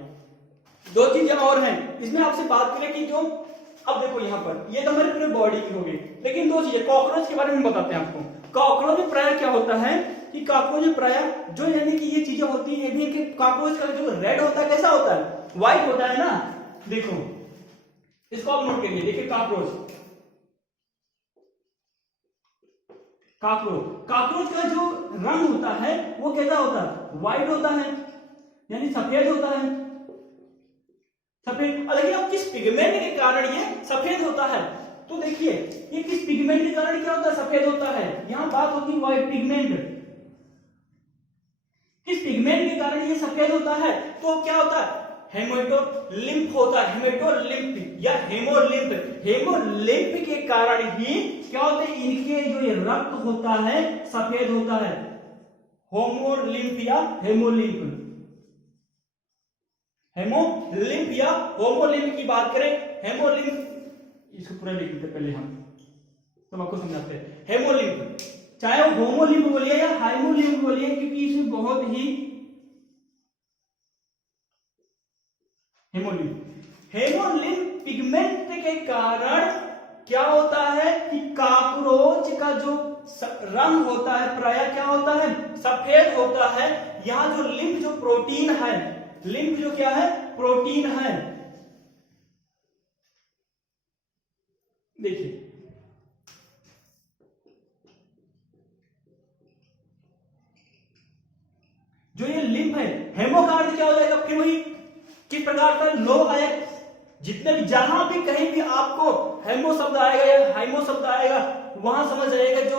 दो चीजें और हैं इसमें आपसे बात करें कि जो अब देखो यहां पर ये तो हमारे पूरे बॉडी की हो गई, लेकिन दो चीजें कॉकरोच के बारे में बताते हैं आपको। कॉकरोच में प्राय क्या होता है कि कॉकरोच में प्राय जो यानी कि ये चीजें होती है भी कि कॉकरोच का जो रेड होता है कैसा होता है? व्हाइट होता है ना। देखो इसको आप नोट करिए। देखिए कॉकरोच का जो रंग होता है वो कैसा होता है? व्हाइट होता है, यानी सफेद होता है। सफेद। लेकिन अब किस पिगमेंट के कारण ये सफेद होता है? तो देखिए ये किस पिगमेंट के कारण क्या होता है? सफेद होता है। यहां बात होती है व्हाइट पिगमेंट। किस पिगमेंट के कारण ये सफेद होता है? तो क्या होता है? हेमेटोलिम्फ होता है। हेमेटोलिम्फ या हेमोलिम्फ के कारण ही क्या होता है? इनके जो ये रक्त होता है सफेद होता है। होमोलिम्फ या हेमोलिम्फ या होमोलिम्फ की बात करें, हेमोलिम्फ इसको पूरा लिख देते पहले हम तो आपको समझाते हैं। हेमोलिम्फ चाहे वो होमोलिम्फ बोलिए या हाइमोलिम्फ बोलिए, क्योंकि इसमें बहुत ही हेमोलिम्फ पिगमेंट के कारण क्या होता है कि कॉकरोच का जो रंग होता है प्राय क्या होता है? सफेद होता है। यहां जो लिम्फ जो प्रोटीन है, लिम्फ जो क्या है? प्रोटीन है। देखिए जो ये लिम्फ है, हेमो का अर्थ क्या हो जाएगा? फिर वही किस प्रकार का लो आया, जितने भी जहां भी कहीं भी आपको हेमो शब्द आएगा या हाइमो शब्द आएगा वहां समझ जाएगा जो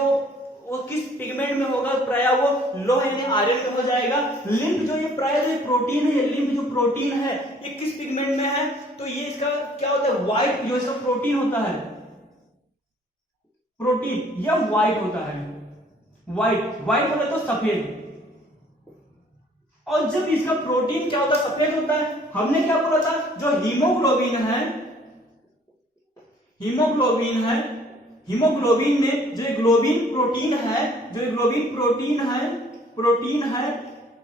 वो किस पिगमेंट में होगा, प्राय वो लो यानी आयरन में हो जाएगा। लिम्फ जो ये प्राय जो प्रोटीन है, लिम्फ जो प्रोटीन है ये किस पिगमेंट में है? तो ये इसका क्या होता है? व्हाइट जो इसका प्रोटीन होता है, प्रोटीन या व्हाइट होता है। व्हाइट मतलब तो सफेद। और जब इसका प्रोटीन क्या होता है? सफेद होता है। हमने क्या बोला था? जो हीमोग्लोबिन है, हीमोग्लोबिन में जो ग्लोबिन प्रोटीन है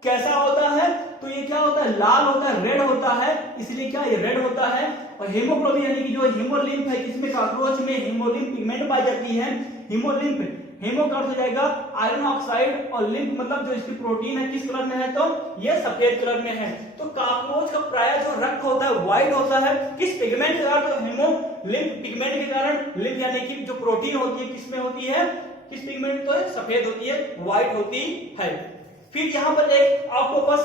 कैसा होता है? तो ये क्या होता है? लाल होता है, रेड होता है। इसलिए क्या ये रेड होता है। और हेमोग्लोबिन यानी कि जो हेमोलिम्फ है, इसमें कॉकरोच में हेमोलिम्फ पिगमेंट पाई जाती है। हीमोलिम्फ। हीमो का अर्थ हो जाएगा आयरन ऑक्साइड और लिम्फ मतलब जो इसकी प्रोटीन है किस कलर में है, तो ये सफेद कलर में है। तो कॉकरोच का प्राय जो रक्त होता है व्हाइट होता है, किस पिगमेंट के कारण, तो हीमोलिम्फ पिगमेंट के कारण। लिम्फ यानी कि जो प्रोटीन होती है किसमें होती है, किस पिगमेंट, तो सफेद होती है, व्हाइट होती है। फिर यहाँ पर एक ऑक्टोपस,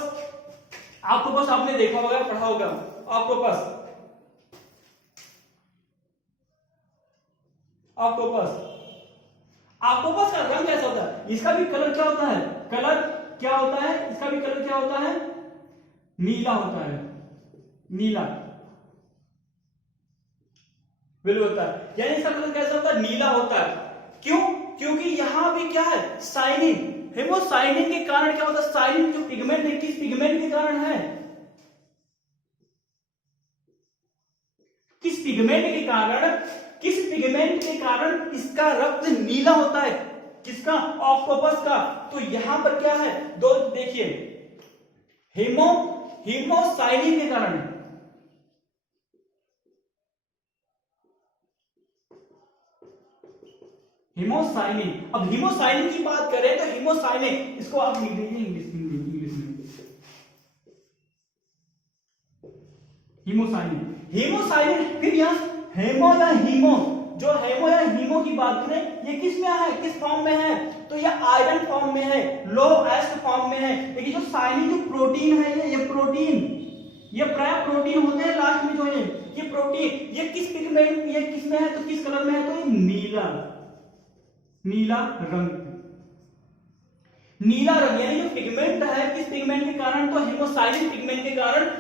ऑक्टोपस आपने देखा होगा, पढ़ा होगा। ऑक्टोपस, ऑक्टोपस, ऑक्टोपस का रंग कैसा होता है, इसका भी कलर क्या होता है, कलर क्या होता है, इसका भी कलर क्या होता है, नीला होता है, नीला बिल्कुल होता है। यानी इसका कलर कैसा होता है, नीला होता है। क्यों, क्योंकि यहां भी क्या है, साइनिन। हेमोसाइनिन के कारण क्या होता है, साइनिन जो पिगमेंट है किस पिगमेंट के कारण है, किस पिगमेंट के कारण, किस पिगमेंट के कारण इसका रक्त नीला होता है, किसका, ऑक्टोपस का। तो यहां पर क्या है, दो देखिए, हीमोसाइनिन के कारण, हीमोसाइनिन। अब हीमोसाइनिन की बात करें तो हीमोसाइनिन, इसको आप लिख दीजिए इंग्लिश में, हीमोसाइनिन, हीमोसाइनिन। फिर यहाँ हेमो या हीमो, जो हेमो या हीमो की बात करें, ये किस में है, किस फॉर्म में है, तो ये आयरन फॉर्म में है, लो एसिड फॉर्म में है। लेकिन जो साइनिन जो प्रोटीन है, ये प्रोटीन, ये प्राय प्रोटीन होते हैं लास्ट में जो है, ये प्रोटीन, ये किस पिगमेंट, ये किस में है, तो किस कलर में है, तो ये नीला, नीला रंग, नीला रंग। यानी जो पिगमेंट है किस पिगमेंट के कारण, तो हेमोसाइनिन पिगमेंट के कारण।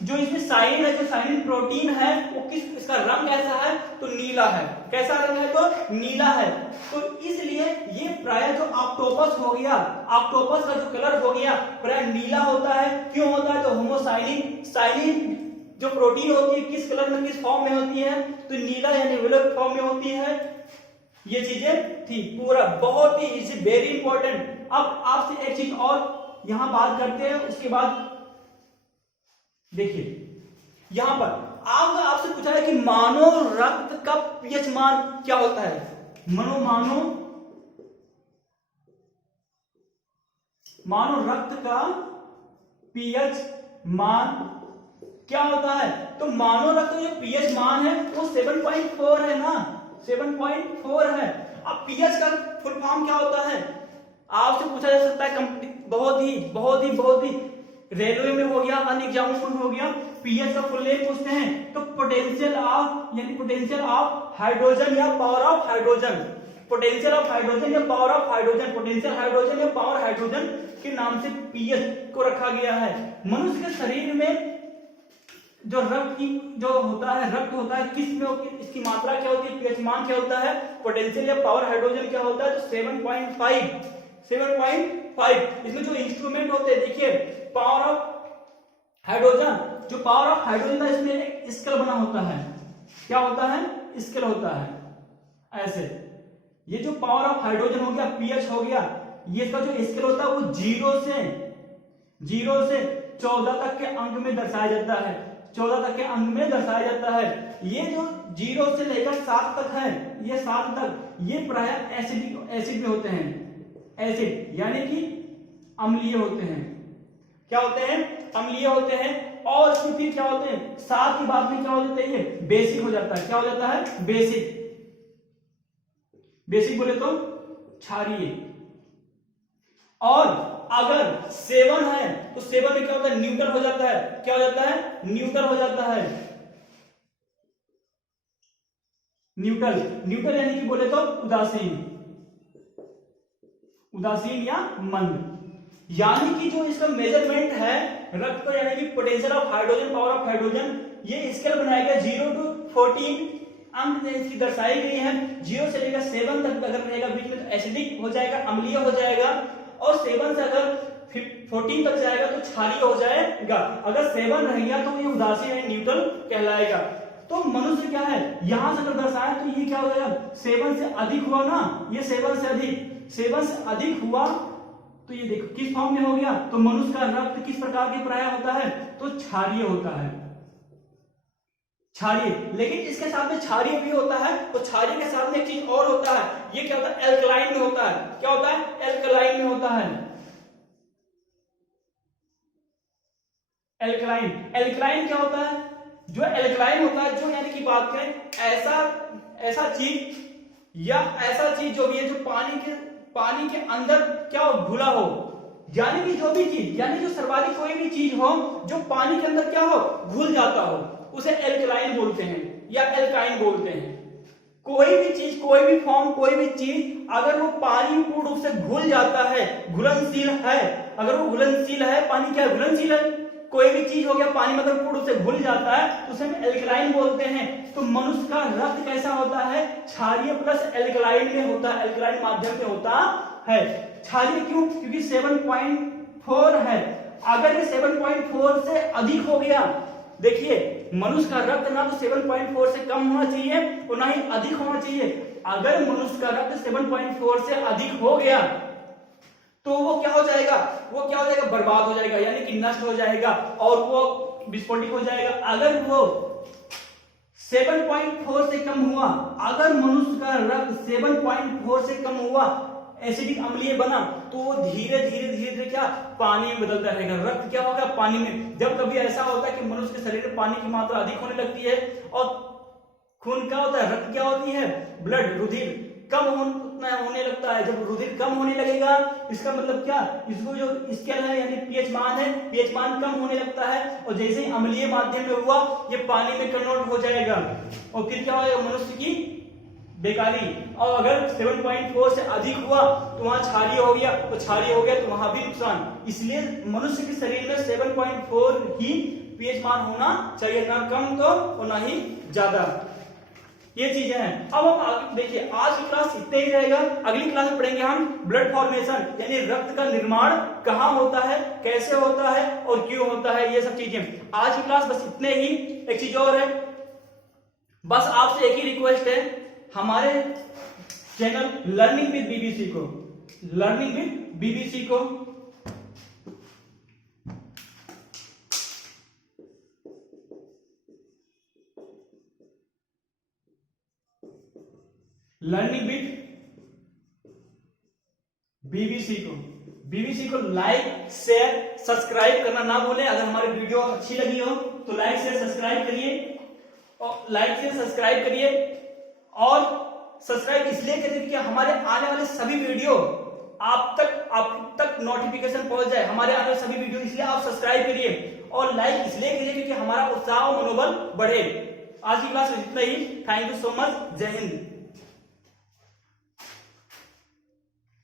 जो इसमें साइनिन है, जो साइनिन प्रोटीन है, वो किस, इसका रंग कैसा है, तो नीला है। कैसा रंग है, तो नीला है। तो इसलिए ये प्राय जो ऑक्टोपस हो गया, ऑक्टोपस का जो कलर हो गया प्राय नीला होता है। क्यों होता है, तो होमोसाइनिन, साइनिन जो प्रोटीन होती है किस कलर में, किस फॉर्म में होती है, तो नीला यानी विलेट फॉर्म में होती है। ये चीजें थी पूरा, बहुत ही इजी, वेरी इंपॉर्टेंट। अब आपसे एक चीज और यहां बात करते हैं, उसके बाद देखिए यहां पर आपसे पूछा है कि मानव रक्त का पीएच मान क्या होता है, मानव रक्त का पीएच मान क्या होता है, तो मानव रक्त का जो पीएच मान है वो 7.4 है ना, 7.4 है। अब पीएच का फुल फॉर्म क्या होता है, आपसे पूछा जा सकता है, बहुत ही रेलवे में हो गया, अन्य एग्जाम्स में हो गया। पीएच का फुल नेम पूछते हैं तो पोटेंशियल ऑफ, यानी पोटेंशियल ऑफ हाइड्रोजन या power of hydrogen, potential of hydrogen या power of hydrogen, potential hydrogen या पावर हाइड्रोजन के नाम से पीएच को रखा गया है। मनुष्य के शरीर में जो रक्त की जो होता है, रक्त होता है किस में होती है, इसकी मात्रा क्या होती है, पीएच मान क्या होता है, पोटेंशियल या पावर हाइड्रोजन क्या होता है, तो 7.5। इसमें जो इंस्ट्रूमेंट होते हैं देखिए, पावर ऑफ हाइड्रोजन, जो पावर ऑफ हाइड्रोजन है इसमें एक स्केल बना होता है, क्या होता है, स्केल होता है ऐसे। ये जो पावर ऑफ हाइड्रोजन हो गया, पीएच हो गया, ये इसका जो स्केल होता है वो 0 से 14 तक के अंक में दर्शाया जाता है, 14 तक के अंक में दर्शाया जाता है। ये जो 0 से लेकर 7 तक है, ये 7 तक, ये प्राय एसिड में होते हैं, एसिड यानी कि अम्लीय होते हैं, क्या होते हैं, अम्लीय होते हैं। और इसमें फिर क्या होते हैं, 7 की बात में क्या हो जाता है, ये बेसिक हो जाता है, क्या हो जाता है, बेसिक, बेसिक बोले तो क्षारीय। और अगर 7 है तो 7 में क्या होता है, न्यूट्रल हो जाता है, क्या हो जाता है, न्यूट्रल हो जाता है, न्यूट्रल यानी कि बोले तो उदासीन या मंद। यानी कि जो इसका मेजरमेंट है रक्त का, यानी कि potential of hydrogen, power of hydrogen, ये स्केल बनाया गया 0 to 14 अंक में इसकी दर्शाई गई है। 0 से लेकर 7 तक अगर रहेगा बीच में तो एसिडिक हो जाएगा, अम्लीय हो जाएगा। और 7 से अगर 14 तक जाएगा तो क्षारीय हो जाएगा। अगर 7 रह गया तो ये उदासीन है, न्यूट्रल कहलाएगा। तो मनुष्य क्या है, यहां से अगर दर्शाया तो ये क्या हो जाएगा, 7 से अधिक हुआ ना, ये 7 से अधिक हुआ तो ये देखो किस फॉर्म में हो गया, तो मनुष्य का रक्त किस प्रकार के प्राय होता है, तो क्षारीय होता है, क्षारीय। लेकिन इसके साथ में क्षारीय भी होता है, तो क्षारीय के साथ में एक चीज और होता है, ये क्या होता है, एल्कलाइन में होता है। क्या होता है, एल्कलाइन में होता है। एल्कलाइन, एल्कलाइन क्या होता है, जो एल्कलाइन होता है, जो यानी कि बात करें ऐसा चीज या ऐसा चीज जो भी है, जो पानी के अंदर क्या हो, घुला हो, यानी कि जो भी चीज, यानी जो सर्वाधिक कोई भी चीज हो जो पानी के अंदर क्या हो, घुल जाता हो, उसे एल्कलाइन बोलते हैं या एल्काइन बोलते हैं। कोई भी चीज, कोई भी फॉर्म, कोई भी चीज अगर वो पानी में पूर्ण रूप से घुल जाता है, घुलनशील है, अगर वो घुलनशील है, पानी क्या है, घुलनशील है, कोई भी चीज हो गया पानी में अगर पूर्ण रूप से घुल जाता है तो उसे हम एल्कलाइन बोलते हैं। तो मनुष्य का रक्त कैसा होता है, क्षारीय प्लस एल्कलाइन में होता है, एल्कलाइन माध्यम से होता है। क्षारीय क्यों, क्योंकि 7.4 है। अगर ये 7.4 से अधिक हो गया, देखिए मनुष्य का रक्त ना तो 7.4 से कम होना चाहिए और ना ही अधिक होना चाहिए। अगर मनुष्य का रक्त 7.4 से अधिक हो गया तो वो क्या हो जाएगा, वो क्या हो जाएगा, बर्बाद हो जाएगा, यानी कि नष्ट हो जाएगा और वो विस्फोटित हो जाएगा। अगर वो 7.4 से कम हुआ, अगर मनुष्य का रक्त 7.4 से कम हुआ, एसिडिक अम्लीय बना, तो वो धीरे धीरे क्या, पानी में बदलता रहेगा। रक्त क्या होगा, पानी में। जब कभी ऐसा होता है कि मनुष्य के शरीर में पानी की मात्रा अधिक होने लगती है और खून क्या होता है, रक्त क्या होती है, ब्लड, रुधिर कम होने लगता है। जब रुधिर कम होने लगेगा, इसका मतलब क्या, इसको जो स्केल है यानी पीएच मान है, पीएच मान कम होने लगता है और जैसे ही अम्लीय माध्यम में हुआ, ये पानी में कन्वर्ट हो जाएगा और फिर क्या होगा, मनुष्य की बेकारी। और अगर 7.4 से अधिक हुआ तो वहां क्षारीय हो गया, तो क्षारीय हो गया तो वहां भी नुकसान। इसलिए मनुष्य के शरीर में 7.4 ही पीएच मान होना चाहिए, ना कम तो और ना ही ज्यादा। ये चीजें हैं। अब हम देखिए आज की क्लास इतने ही रहेगा। अगली क्लास में पढ़ेंगे हम ब्लड फॉर्मेशन, यानी रक्त का निर्माण कहाँ होता है, कैसे होता है और क्यों होता है, ये सब चीजें। आज की क्लास बस इतने ही। एक चीज और है, बस आपसे एक ही रिक्वेस्ट है, हमारे चैनल लर्निंग विद बीबीसी को, लर्निंग विद बीबीसी को लर्निंग विद बीबीसी को लाइक शेयर सब्सक्राइब करना ना भूलें। अगर हमारी वीडियो अच्छी लगी हो तो लाइक शेयर सब्सक्राइब करिए, और लाइक शेयर सब्सक्राइब करिए, और सब्सक्राइब इसलिए करिए कि हमारे आने वाले सभी वीडियो आप तक नोटिफिकेशन पहुंच जाए, हमारे आने वाले सभी वीडियो। इसलिए आप सब्सक्राइब करिए और लाइक इसलिए करिए क्योंकि हमारा उत्साह और मनोबल बढ़े। आज की क्लास में इतना ही। Thank you so much. जय हिंद।